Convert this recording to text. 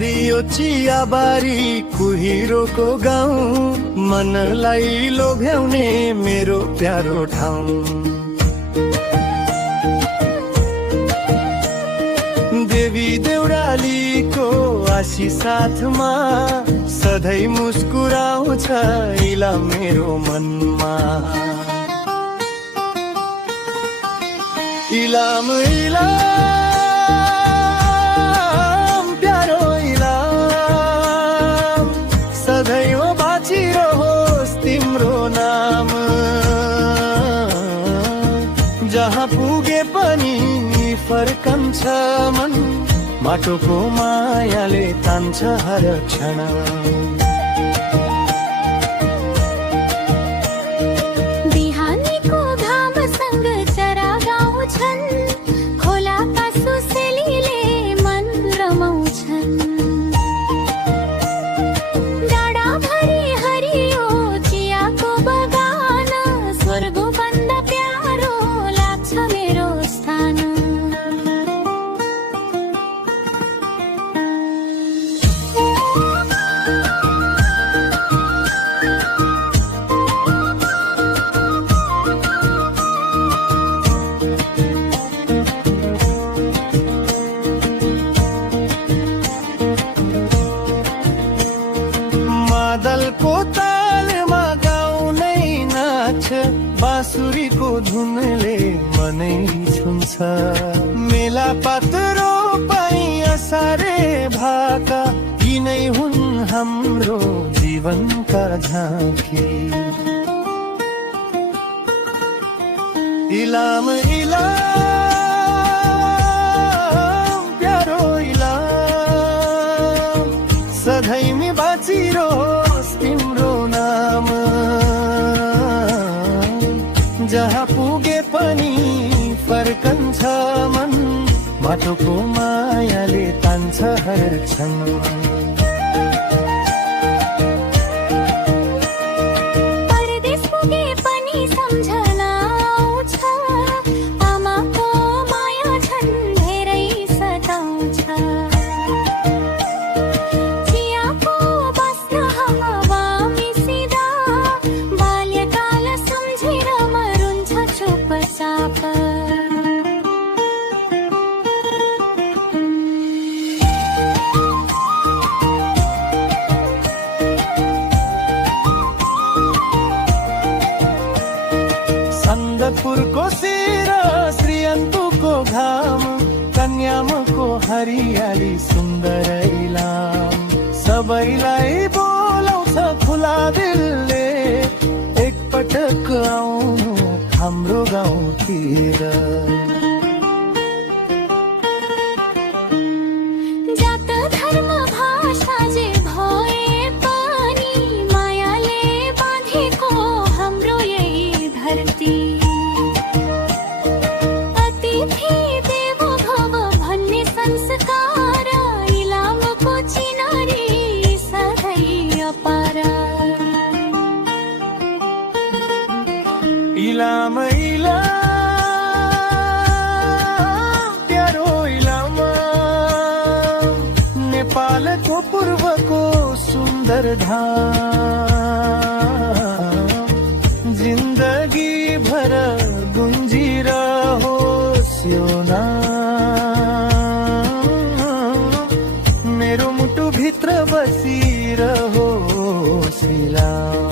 हरियो चियाबारी कुहिरोको गाउँ, मनलाई लोभ्याउने मेरो प्यारो ठाउँ। देवी देउरालीको आशीष साथमा सधैँ मुस्कुराउँछ इला मेरो मनमा। इलाम इलाम प्यारो इलाम, सधैँ बाँचिरहोस् तिम्रो नाम। जहाँ पुगे पनि फर्कन्छ मन, माटोको मायाले तान्छ हर क्षण। बिहानीको घामसँग चरा गाउँछन्, खोलाका सुसेलीले मन रमाउँछन्। डाँडाभरि हरियो चियाको बगान, स्वर्गभन्दा प्यारो लाग्छ मेरो स्थान। मादलको तालमा गाउनै नाच, बाँसुरीको धुनले मनै छुन्छ। मेला पात्रो पाई असारे भाका, यिनै हुन् हाम्रो जीवनका झाँकी। इलाम इलाम प्यारो इलाम, सधैँ मी बाँचिरहोस् तिम्रो नाम। जहाँ पुगे पनि फर्कन्छ मन, माटोको मायाले तान्छ हर क्षण। परदेश पुगे पनि सम्झना आउँछ, आमाको माया झन् धेरै सताउँछ। चियाको बस्न हावा मिसिदा, बाल्यकाल सम्झेर मरुन्छ चुपचाप। सन्दकपुरको शिर श्रीअन्तुको घाम, कन्यामको हरियाली सुन्दर इलाम, सबैलाई बोलाउँछ खुला दिलले, एकपटक आउनु हाम्रो गाउँतिर। जात धर्म भाषा जे भए पनि, मायाले बाँधेको हाम्रो यही धरती। अतिथि देवो भव भन्ने संस्कार, इलामको चिनारी सधैँ अपार। इलाम इलाम प्यारो इलाम, नेपालको पूर्वको सुन्दर धाम। जिन्दगी भर गुन्जिरहोस् यो नाम, मेरो मुटु भित्र बसिरहोस् इलाम।